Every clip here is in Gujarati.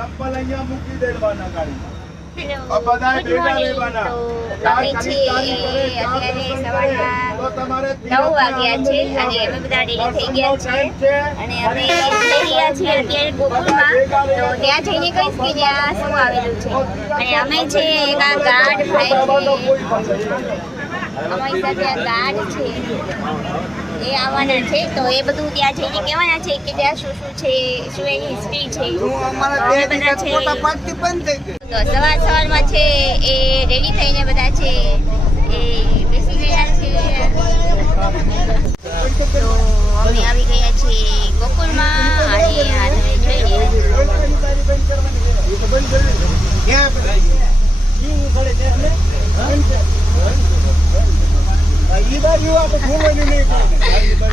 ચપ્પલ અહીંયા મૂકી દેવાના ગાડીમાં. હેલો, આ બધાય ગુડ ભેગા મોર્નિંગ. રહેવાના. તો ચાર અમે છીએ ખરીદદારી કરે, ચાર અત્યારે દર્શન કરે, સવારના તો તમારે 9 વાગ્યા છે અને અમે બધા રેડી થઈ ગયા છે અને અમે જઈ રહ્યા છીએ અત્યારે ગોકુળમાં. તો ત્યાં જઈને કહીશ કે ત્યાં શું આવેલું છે. અને અમે છે એક આ ગાર્ડ ભાઈ છે, અમારી સાથે આ ગાર્ડ છે, એ આવવાના છે. તો એ બધું ત્યાં જઈને કહેવાના છે કે ત્યાં શું શું છે, શું એની હિસ્ટ્રી છે. તો અમે બધા છે તો સવારમાં છે એ રેડી થઈને બધા છે એ બેસી ગયા છે. તો અમે આવી ગયા છીએ ગોકુળમાં અને આ તમે જોઈ રહ્યા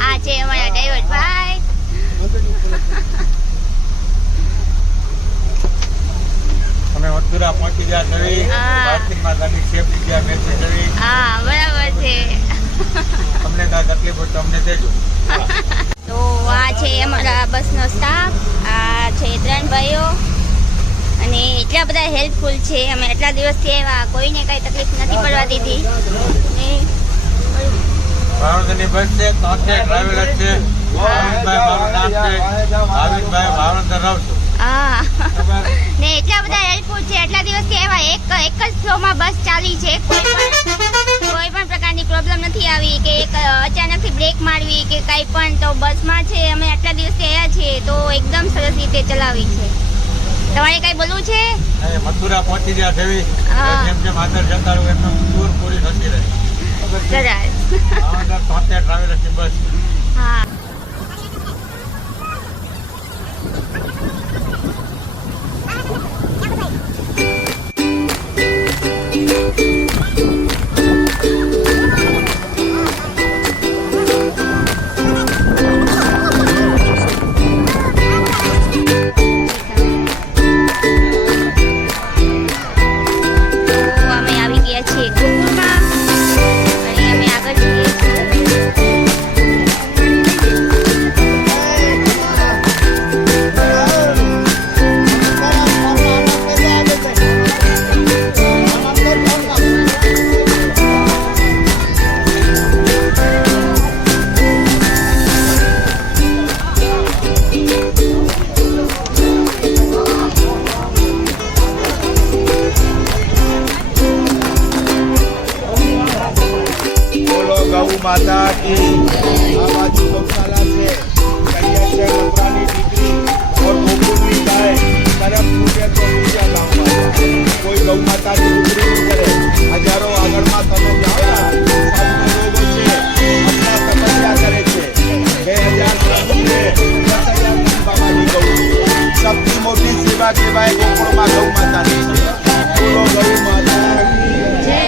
આ છે અમારા ડ્રાઈવર ભાઈ. અમે મથુરા પહોંચી ગયા નવી કાર્તિક માતાની સેફ જગ્યા મેસેજ કરી. હા બરાબર છે. તમને કાંઈ તકલીફ હોય તો અમને દેજો. તો આ છે અમારા બસનો સ્ટાફ, આ છે 3 ભાઈઓ અને એટલા બધા હેલ્પફુલ છે. અમે એટલા દિવસથી આવ્યા, કોઈને કાંઈ તકલીફ નથી પડવા દીધી. ભાવનગરની બસ છે, 3 ટ્રાવેલર છે. ભાવિનભાઈ મારું નામ છે, ભાવિનભાઈ ભાવનગર રહું છું. હા ને એટલા બધા હેલ્પફુલ છે. એટલા દિવસથી આવ્યા, એક જ ફ્લોમાં બસ ચાલી છે. કોઈ પણ પ્રકારની પ્રોબ્લેમ નથી આવી કે એક અચાનકથી બ્રેક મારવી કે કાંઈ પણ. તો બસમાં છે અમે આટલા દિવસથી આવ્યા છીએ તો એકદમ સરસ રીતે ચલાવી છે. તમારે કાંઈ બોલવું છે? અને મથુરા પહોંચી ગયા જેવી જેમ જેમ આગળ જતા રહો એમનો ટૂર પૂરી થતી રહે. સરસ. ભાવનગર 3 ટ્રાવેલર્સની બસ. હા અમે આવી ગયા છીએ ગોકુળમાં અને અમે આગળ જઈએ છીએ. बोलो गौ माता की। આ બાજુ ગૌશાલા છે, કન્યા છે મથુરાની દીકરી और गोकुलની गाय तरफ छूटे तो બીજા ગામમાં કોઈ ગૌ માતાની દીકરી નહીં કરે. હજારો આગળમાં તમે જાઓ ને સાધુ લોકો છે, આપણા તપસ્યા કરે છે. 2000 બાબાની ગૌ સૌથી મોટી સેવા કહેવાય ગોકુળમાં ગૌ માતાની છે. બોલો ગૌ માતા કી જય.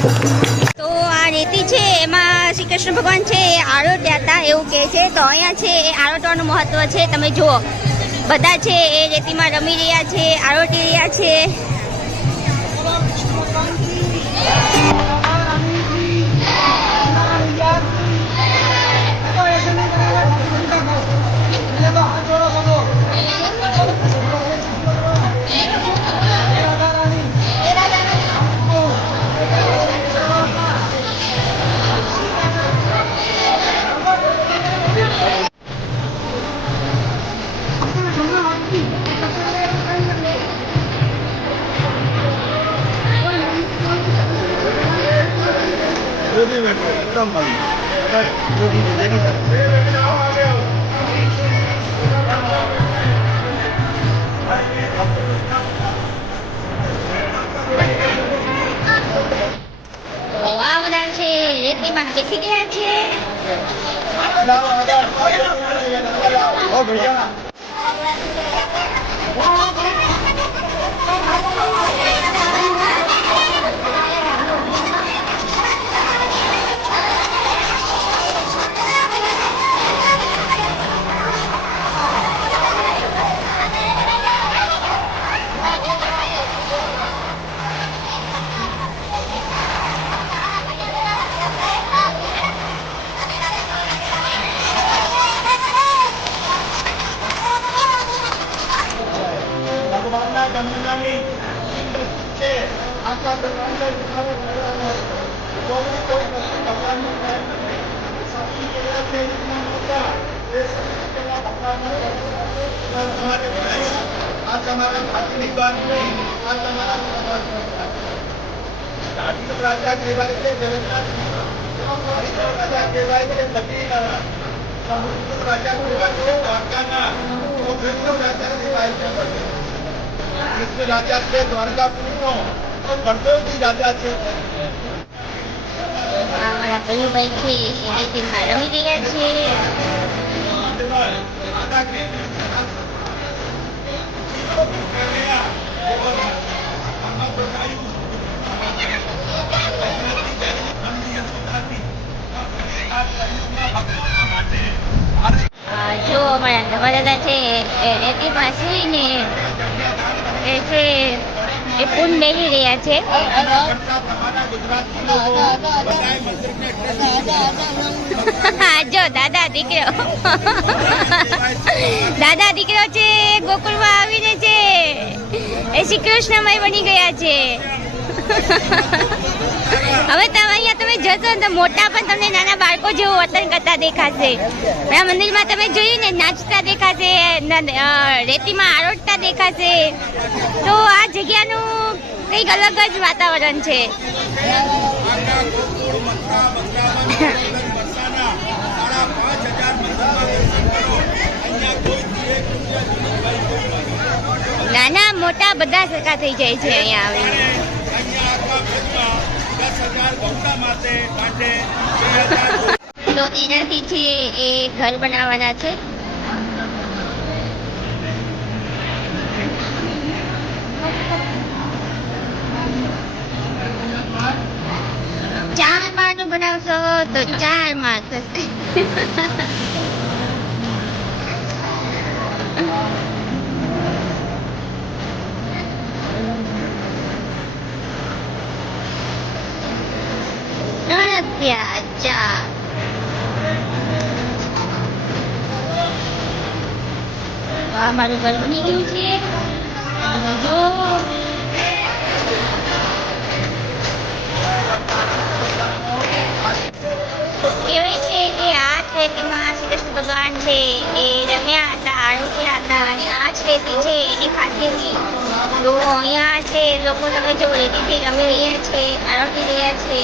તો આ રેતી છે એમાં શ્રી કૃષ્ણ ભગવાન છે એ આરોટ્યા હતા એવું કહે છે. તો અહીંયા છે એ આરોટવાનું મહત્વ છે. તમે જુઓ બધા છે એ રેતીમાં રમી રહ્યા છે, આરોટી રહ્યા છે. આ બધા છે રેતીમાં બેસી ગયા છે. રાજા કહેવાય છે જગન્નાથ રાજા કહેવાય છે સતીનારાયણ સમુદ્ર રાજા કહેવાય છે દ્વારકાના કૃષ્ણ રાજા કહેવાય છે કૃષ્ણ રાજા છે દ્વારકાપુરનો બળદેવજી રાજા છે. અમારા ભલુભાઈ છે એ રેતીમાં રમી રહ્યા છે. જો અમારા નવા દાદા છે એ રેતીમાં ને એ છે એ પૂન મેળવી રહ્યા છે. જો દાદા દીકરો દાદા દીકરો છે ગોકુળમાં આવીને છે એ શ્રી કૃષ્ણમય બની ગયા છે. હવે અહીંયા તમે જશો ને તો મોટા પણ તમને નાના બાળકો જેવું વર્તન કરતા દેખાશે. આ મંદિરમાં તમે જોયું ને નાચતા દેખાશે, રેતીમાં આરોટતા દેખાશે. તો આ જગ્યાનું કંઈક અલગ જ વાતાવરણ છે. નાના મોટા બધા સરખા થઈ જાય છે અહીંયા આવીને. તો એનાથી છે એ ઘર બનાવવાના છે. ચાર માળનું બનાવશો તો 4 માળ થશે. મારું ઘર બની ગયું છે. જો કહેવાય છે કે આ રેતીમાં શ્રી કૃષ્ણ ભગવાન છે એ રમ્યા હતા, આરોગ્યા હતા અને આ જ રેતી છે એની ખાધેલી. તો અહીંયા છે લોકો તમે જો રેતીથી રમી રહ્યા છે, આરોગી રહ્યા છે.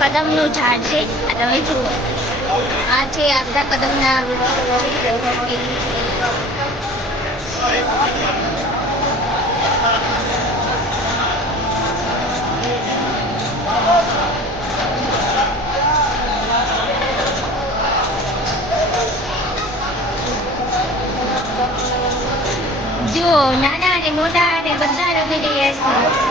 કદમનું ઝાડ છે. આ તમે જુઓ, આ છે આ બધા કદમના. જો નાના ને મોટા ને બધા રમી રહ્યા છે.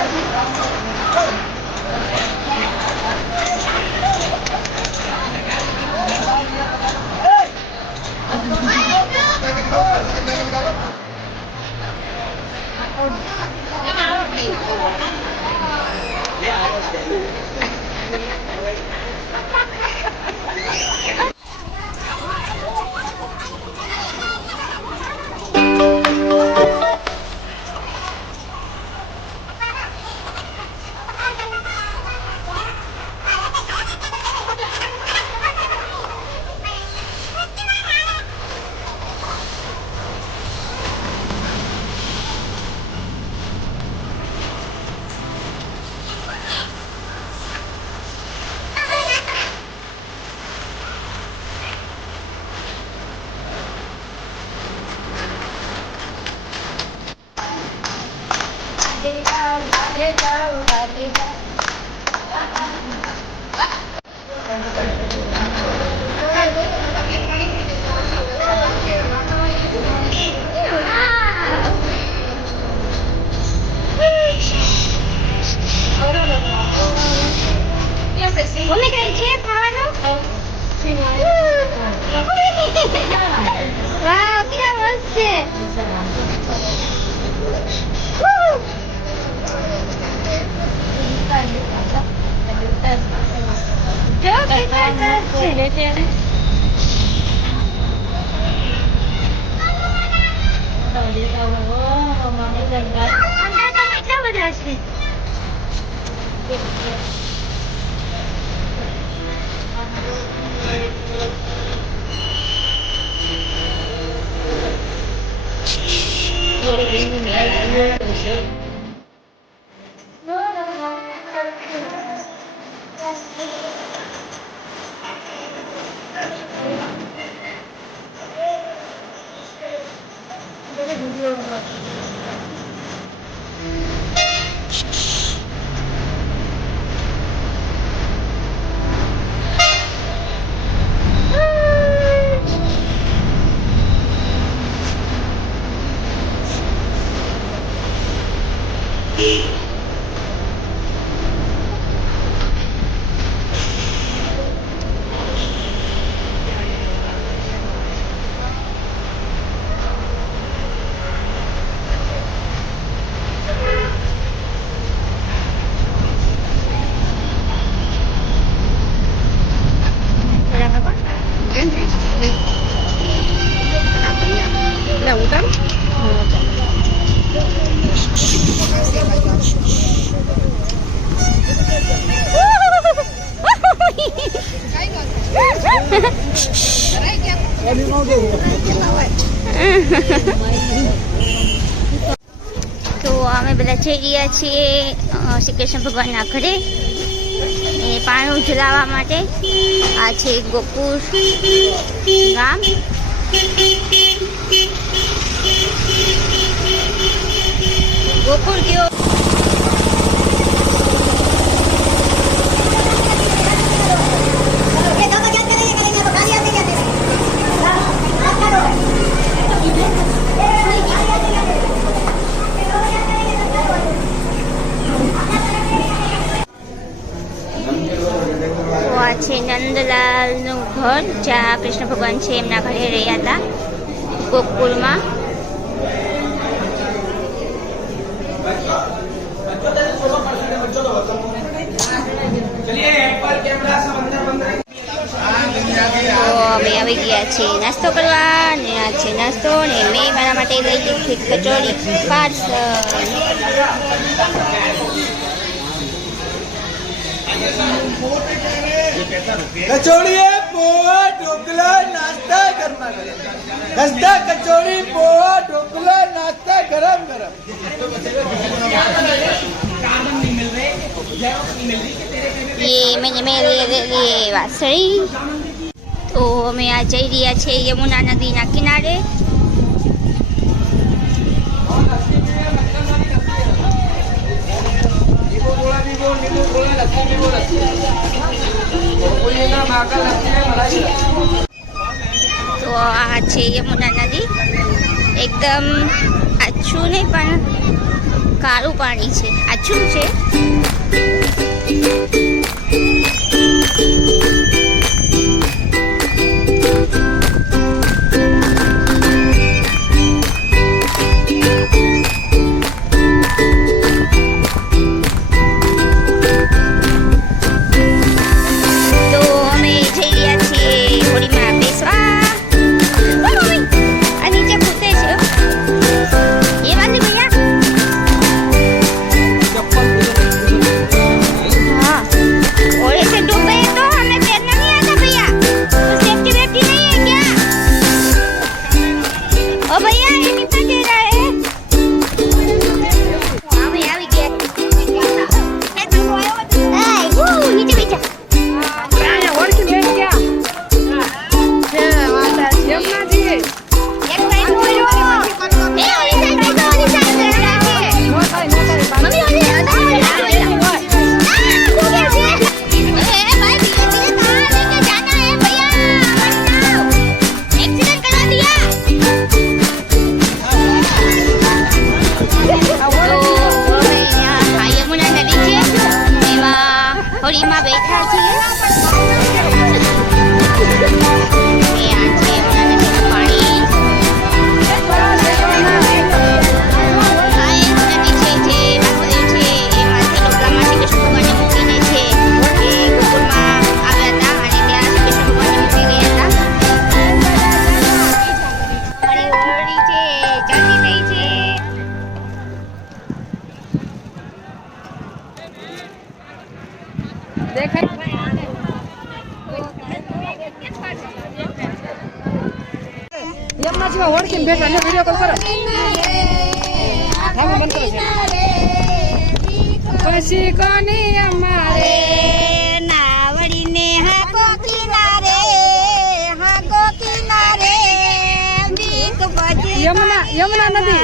મમ્મી કઈ છે ખાવાનું? વાહ, કેટલા મસ્ત છે. જો કેટલા સરસ છે. અંદર તો કેટલા બધા છે. તો અમે બધા જઈ રહ્યા છીએ શ્રી કૃષ્ણ ભગવાનના ઘરે એ પાણું ઝુલાવવા માટે. આ છે ગોકુળ ગામ. ગોકુળ કેવો છે નંદલાલનું ઘર, જ્યાં કૃષ્ણ ભગવાન છે એમના ઘરે રહ્યા હતા ગોકુળમાં. અમે આવી ગયા છીએ નાસ્તો કરવા, ને આ છે નાસ્તો, ને મેં મારા માટે લઈ લીધી કચોરી પાર્સલ. कचौड़ी पोहा ढोकला नाश्ता गरमा गरम. नाश्ता कचौड़ी पोहा ढोकला नाश्ता गरम गरम. ये મેં લે વાસળી. તો અમે આ જઈ રહ્યા છીએ યમુના નદીના કિનારે. તો આ છે યમુના નદી. એકદમ આછું નહીં પણ કાળું પાણી છે, આછું છે. હોળીમાં બેઠા છીએ. યમુનાજીમાં ઓળખીને બેઠા ને વિડીયો કોલ કરો. હા બંધ કરો. પછી કોની અમારે નાવડીને હાકો કિનારે બીક બજી યમુના નદી.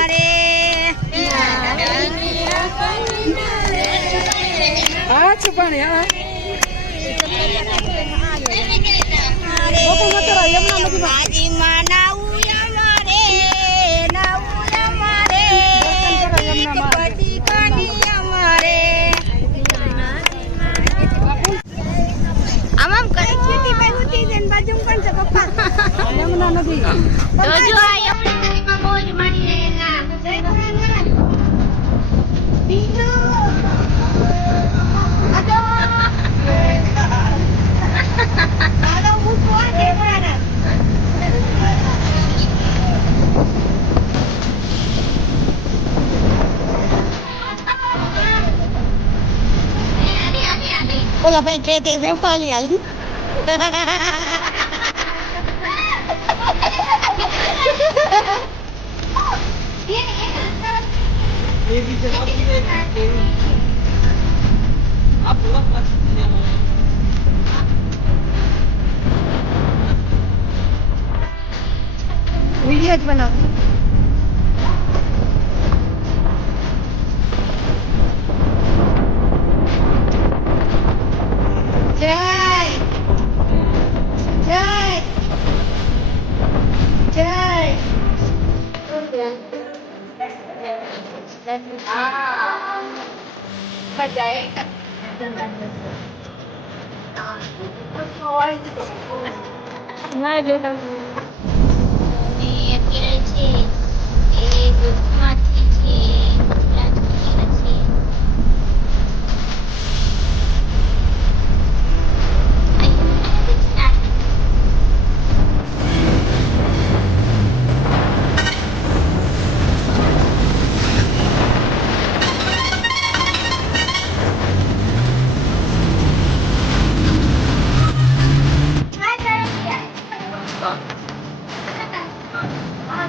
હા છુપાણી હા યમુના નદીમાં યમુના નદી. તો જો આ યમુના નદીમાં મોજ માણી રહેલા. Hola, gente, te veo para allá. Video बनाओ. जय जय जय.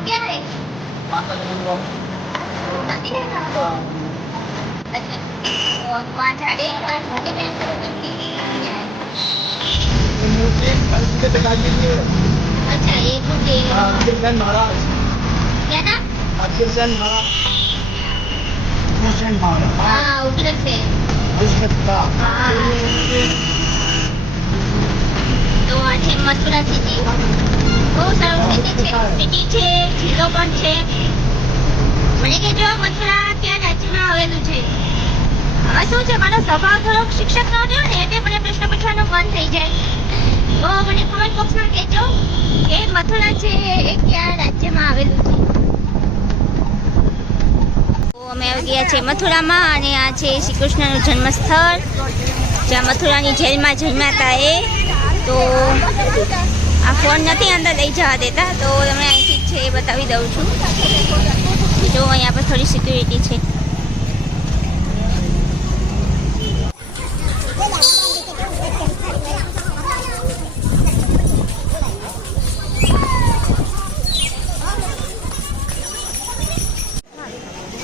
ક્યારે मूर्ति कल दिखा दीजिए अच्छा ये मूर्ति अग्रसेन महाराज क्या ना अग्रसेन महाराज अग्रसेन महाराज हाँ उधर से विश्वता તો આ છે મથુરા સિટી બહુ સારું સિટી છે ઝીલો પણ છે મને કે જો મથુરા ક્યાં રાજ્યમાં આવેલું છે હવે શું છે મારો સ્વભાવ થોડોક શિક્ષકનો રહ્યો ને એટલે મને પ્રશ્ન પૂછવાનું મન થઈ જાય તો મને કોમેન્ટ બોક્સમાં કહેજો કે મથુરા છે એ ક્યાં રાજ્યમાં આવેલું છે તો અમે આવી ગયા છે મથુરામાં અને આ છે શ્રી કૃષ્ણનું જન્મસ્થળ જ્યાં મથુરાની જેલમાં જન્મ્યા હતા એ તો આ ફોન નથી અંદર લઈ જવા દેતા તો તમને અહીંથી જ છે એ બતાવી દઉં છું જો અહીંયા પર થોડી સિક્યુરિટી છે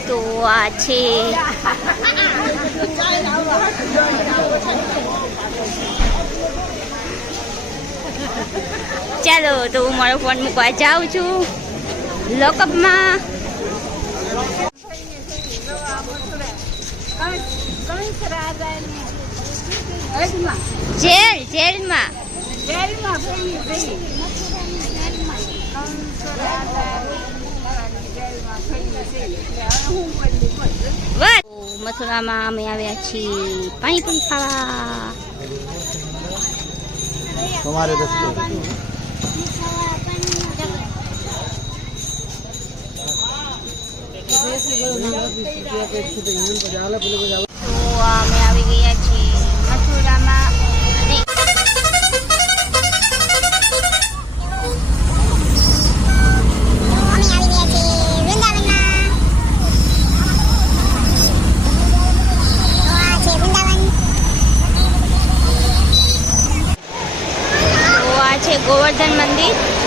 તો આ છે ચાલો તો હું મારો ફોન મૂકવા જાઉં છું લોકઅપમાં જેલમાં મથુરામાં અમે આવ્યા છીએ પાણીપુરી ખાવા हमारे दोस्तों તો અમે આવી ગયા છીએ મથુરામાં ગોવર્ધન મંદિર